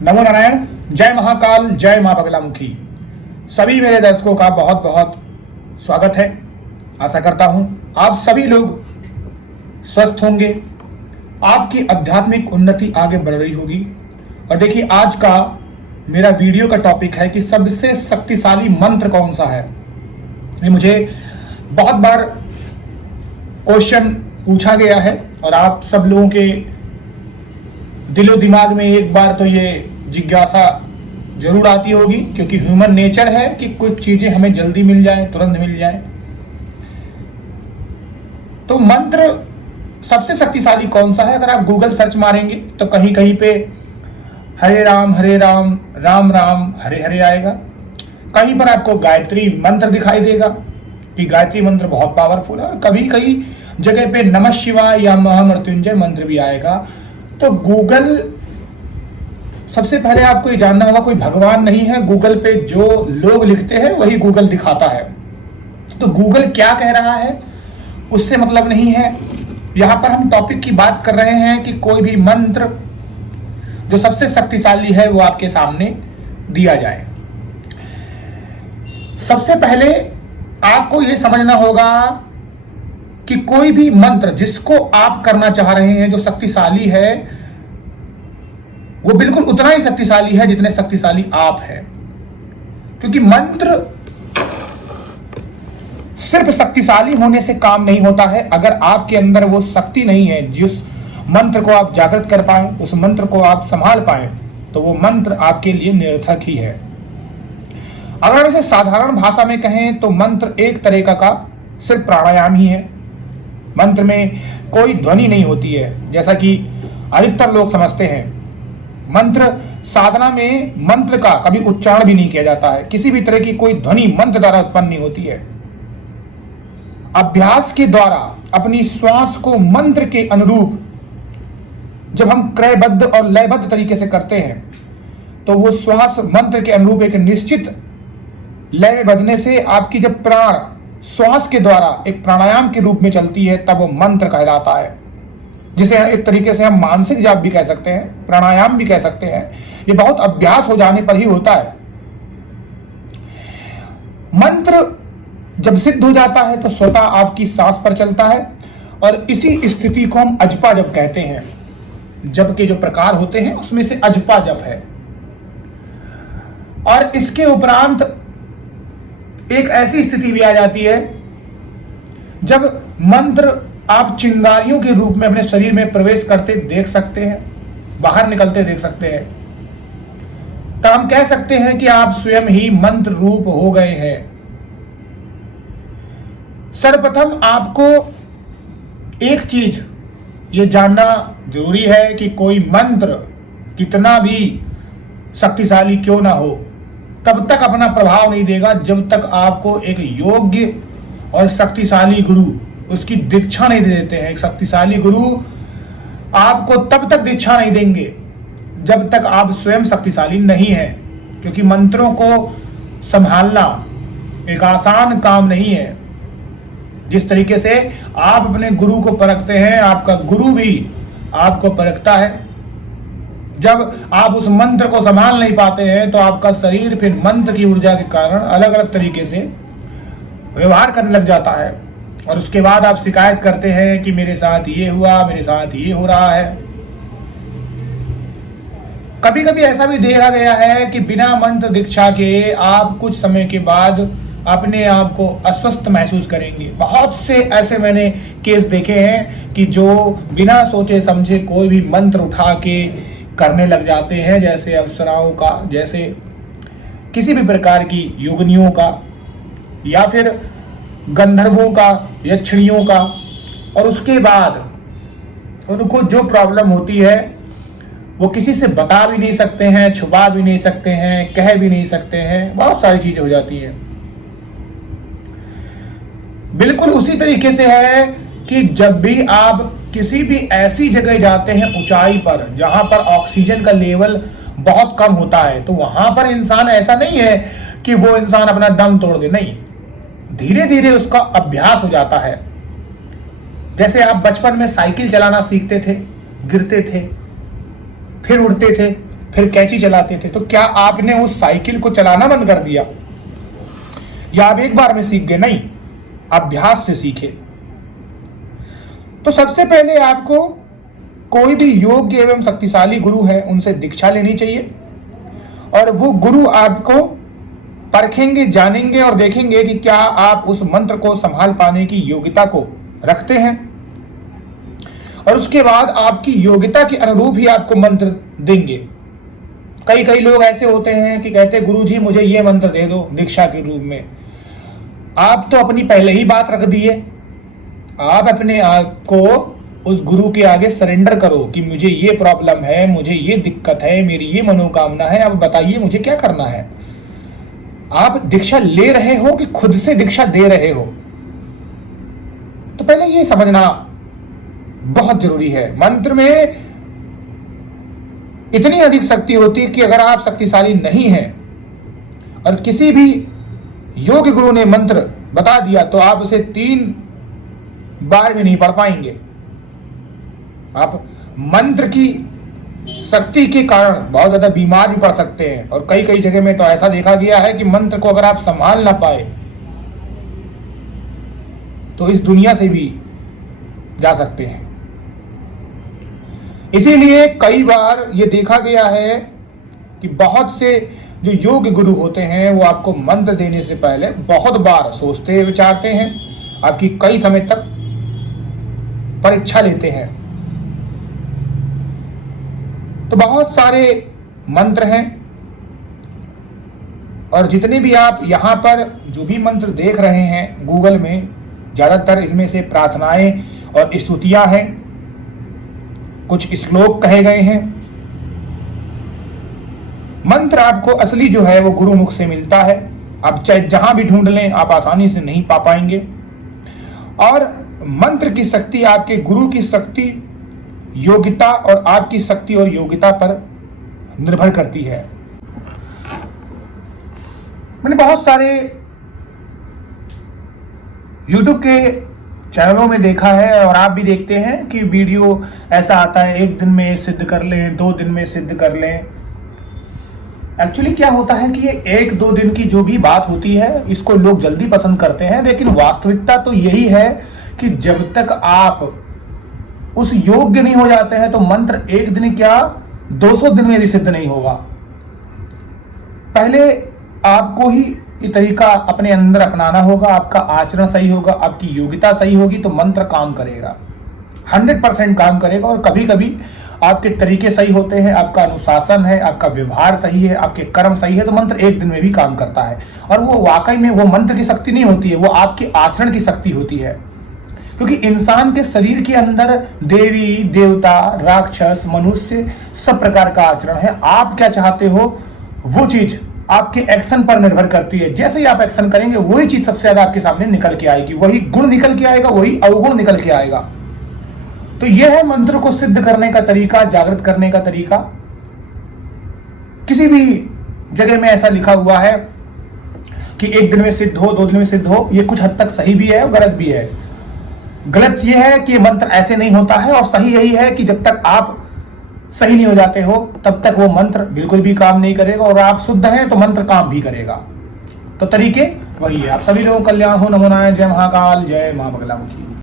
नमो नारायण। जय महाकाल, जय मां बगलामुखी। सभी मेरे दर्शकों का बहुत बहुत स्वागत है। आशा करता हूं आप सभी लोग स्वस्थ होंगे, आपकी आध्यात्मिक उन्नति आगे बढ़ रही होगी। और देखिए, आज का मेरा वीडियो का टॉपिक है कि सबसे शक्तिशाली मंत्र कौन सा है। ये मुझे बहुत बार क्वेश्चन पूछा गया है और आप सब लोगों के दिलो दिमाग में एक बार तो ये जिज्ञासा जरूर आती होगी, क्योंकि ह्यूमन नेचर है कि कुछ चीजें हमें जल्दी मिल जाए, तुरंत मिल जाए। तो मंत्र सबसे शक्तिशाली कौन सा है? अगर आप गूगल सर्च मारेंगे तो कहीं कहीं पे हरे राम राम राम हरे हरे आएगा। कहीं पर आपको गायत्री मंत्र दिखाई देगा कि गायत्री मंत्र बहुत पावरफुल है, और कभी कई जगह पे नमः शिवाय या महामृत्युंजय मंत्र भी आएगा। तो गूगल, सबसे पहले आपको ये जानना होगा, कोई भगवान नहीं है। गूगल पे जो लोग लिखते हैं वही गूगल दिखाता है। तो गूगल क्या कह रहा है उससे मतलब नहीं है। यहां पर हम टॉपिक की बात कर रहे हैं कि कोई भी मंत्र जो सबसे शक्तिशाली है वो आपके सामने दिया जाए। सबसे पहले आपको यह समझना होगा कि कोई भी मंत्र जिसको आप करना चाह रहे हैं, जो शक्तिशाली है, वो बिल्कुल उतना ही शक्तिशाली है जितने शक्तिशाली आप हैं। क्योंकि मंत्र सिर्फ शक्तिशाली होने से काम नहीं होता है। अगर आपके अंदर वो शक्ति नहीं है जिस मंत्र को आप जागृत कर पाए, उस मंत्र को आप संभाल पाए, तो वो मंत्र आपके लिए निरर्थक ही है। अगर इसे साधारण भाषा में कहें तो मंत्र एक तरीका का सिर्फ प्राणायाम ही है। मंत्र में कोई ध्वनि नहीं होती है, जैसा कि अधिकतर लोग समझते हैं। मंत्र साधना में मंत्र का कभी उच्चारण भी नहीं किया जाता है। किसी भी तरह की कोई ध्वनि मंत्र द्वारा उत्पन्न नहीं होती है। अभ्यास के द्वारा अपनी श्वास को मंत्र के अनुरूप जब हम क्रयबद्ध और लयबद्ध तरीके से करते हैं, तो वो श्वास मंत्र के अनुरूप एक निश्चित लय में बदलने से आपकी जब प्राण श्वास के द्वारा एक प्राणायाम के रूप में चलती है, तब वो मंत्र कहलाता है। जिसे एक तरीके से हम मानसिक जाप भी कह सकते हैं, प्राणायाम भी कह सकते हैं। ये बहुत अभ्यास हो जाने पर ही होता है। मंत्र जब सिद्ध हो जाता है तो स्वतः आपकी सांस पर चलता है, और इसी स्थिति को हम अजपा जप कहते हैं। जप के जो प्रकार होते हैं उसमें से अजपा जप है। और इसके उपरांत एक ऐसी स्थिति भी आ जाती है जब मंत्र आप चिंगारियों के रूप में अपने शरीर में प्रवेश करते देख सकते हैं, बाहर निकलते देख सकते हैं। तो हम कह सकते हैं कि आप स्वयं ही मंत्र रूप हो गए हैं। सर्वप्रथम आपको एक चीज ये जानना जरूरी है कि कोई मंत्र कितना भी शक्तिशाली क्यों ना हो, तब तक अपना प्रभाव नहीं देगा जब तक आपको एक योग्य और शक्तिशाली गुरु उसकी दीक्षा नहीं दे देते हैं। एक शक्तिशाली गुरु आपको तब तक दीक्षा नहीं देंगे जब तक आप स्वयं शक्तिशाली नहीं हैं। क्योंकि मंत्रों को संभालना एक आसान काम नहीं है। जिस तरीके से आप अपने गुरु को परखते हैं, आपका गुरु भी आपको परखता है। जब आप उस मंत्र को संभाल नहीं पाते हैं तो आपका शरीर फिर मंत्र की ऊर्जा के कारण अलग अलग तरीके से व्यवहार करने लग जाता है, और उसके बाद आप शिकायत करते हैं कि मेरे साथ ये हुआ, मेरे साथ ये हो रहा है। कभी कभी ऐसा भी देखा गया है कि बिना मंत्र दीक्षा के आप कुछ समय के बाद अपने आप को अस्वस्थ महसूस करेंगे। बहुत से ऐसे मैंने केस देखे हैं कि जो बिना सोचे समझे कोई भी मंत्र उठा के करने लग जाते हैं, जैसे अप्सराओं का, जैसे किसी भी प्रकार की योगिनियों का, या फिर गंधर्वों का, यक्षिणियों का। और उसके बाद उनको जो प्रॉब्लम होती है वो किसी से बता भी नहीं सकते हैं, छुपा भी नहीं सकते हैं, कह भी नहीं सकते हैं। बहुत सारी चीजें हो जाती हैं। बिल्कुल उसी तरीके से है कि जब भी आप किसी भी ऐसी जगह जाते हैं ऊंचाई पर, जहां पर ऑक्सीजन का लेवल बहुत कम होता है, तो वहां पर इंसान ऐसा नहीं है कि वो इंसान अपना दम तोड़ दे। नहीं, धीरे धीरे उसका अभ्यास हो जाता है। जैसे आप बचपन में साइकिल चलाना सीखते थे, गिरते थे, फिर उड़ते थे, फिर कैंची चलाते थे। तो क्या आपने उस साइकिल को चलाना बंद कर दिया या आप एक बार में सीख गए? नहीं, अभ्यास से सीखे। तो सबसे पहले आपको कोई भी योग्य एवं शक्तिशाली गुरु है उनसे दीक्षा लेनी चाहिए, और वो गुरु आपको परखेंगे, जानेंगे और देखेंगे कि क्या आप उस मंत्र को संभाल पाने की योग्यता को रखते हैं, और उसके बाद आपकी योग्यता के अनुरूप ही आपको मंत्र देंगे। कई लोग ऐसे होते हैं कि कहते गुरु जी मुझे ये मंत्र दे दो दीक्षा के रूप में। आप तो अपनी पहले ही बात रख दिए। आप अपने आप को उस गुरु के आगे सरेंडर करो कि मुझे ये प्रॉब्लम है, मुझे ये दिक्कत है, मेरी ये मनोकामना है, अब बताइए मुझे क्या करना है। आप दीक्षा ले रहे हो कि खुद से दीक्षा दे रहे हो? तो पहले ये समझना बहुत जरूरी है। मंत्र में इतनी अधिक शक्ति होती है कि अगर आप शक्तिशाली नहीं हैं और किसी भी योग्य गुरु ने मंत्र बता दिया तो आप उसे 3 बार भी नहीं पढ़ पाएंगे। आप मंत्र की शक्ति के कारण बहुत ज्यादा बीमार भी पड़ सकते हैं, और कई जगह में तो ऐसा देखा गया है कि मंत्र को अगर आप संभाल ना पाए तो इस दुनिया से भी जा सकते हैं। इसीलिए कई बार ये देखा गया है कि बहुत से जो योग्य गुरु होते हैं वो आपको मंत्र देने से पहले बहुत बार सोचते विचारते हैं, आपकी कई समय तक परीक्षा लेते हैं। तो बहुत सारे मंत्र हैं, और जितने भी आप यहाँ पर जो भी मंत्र देख रहे हैं गूगल में, ज्यादातर इसमें से प्रार्थनाएं और स्तुतियां हैं, कुछ श्लोक कहे गए हैं। मंत्र आपको असली जो है वो गुरुमुख से मिलता है। आप चाहे जहां भी ढूंढ लें आप आसानी से नहीं पा पाएंगे, और मंत्र की शक्ति आपके गुरु की शक्ति, योग्यता और आपकी शक्ति और योग्यता पर निर्भर करती है। मैंने बहुत सारे YouTube के चैनलों में देखा है, और आप भी देखते हैं कि वीडियो ऐसा आता है 1 दिन में सिद्ध कर लें, 2 दिन में सिद्ध कर लें। एक्चुअली क्या होता है कि ये 1-2 दिन की जो भी बात होती है इसको लोग जल्दी पसंद करते हैं, लेकिन वास्तविकता तो यही है कि जब तक आप उस योग्य नहीं हो जाते हैं तो मंत्र 1 दिन क्या 200 दिन में भी सिद्ध नहीं होगा। पहले आपको ही ये तरीका अपने अंदर अपनाना होगा, आपका आचरण सही होगा, आपकी योग्यता सही होगी तो मंत्र काम करेगा, 100% काम करेगा। और कभी कभी आपके तरीके सही होते हैं, आपका अनुशासन है, आपका व्यवहार सही है, आपके कर्म सही है तो मंत्र 1 दिन में भी काम करता है। और वो वाकई में वो मंत्र की शक्ति नहीं होती है, वो आपके आचरण की शक्ति होती है। क्योंकि इंसान के शरीर के अंदर देवी देवता राक्षस मनुष्य सब प्रकार का आचरण है। आप क्या चाहते हो वो चीज आपके एक्शन पर निर्भर करती है। जैसे ही आप एक्शन करेंगे वही चीज सबसे ज्यादा आपके सामने निकल के आएगी, वही गुण निकल के आएगा, वही अवगुण निकल के आएगा। तो यह है मंत्र को सिद्ध करने का तरीका, जागृत करने का तरीका। किसी भी जगह में ऐसा लिखा हुआ है कि 1 दिन में सिद्ध हो, 2 दिन में सिद्ध हो, यह कुछ हद तक सही भी है और गलत भी है। गलत यह है कि मंत्र ऐसे नहीं होता है, और सही यही है कि जब तक आप सही नहीं हो जाते हो तब तक वो मंत्र बिल्कुल भी काम नहीं करेगा, और आप शुद्ध हैं तो मंत्र काम भी करेगा। तो तरीके वही है। आप सभी लोगों को कल्याण हो। नमो नारायण। जय महाकाल, जय मां बगलामुखी।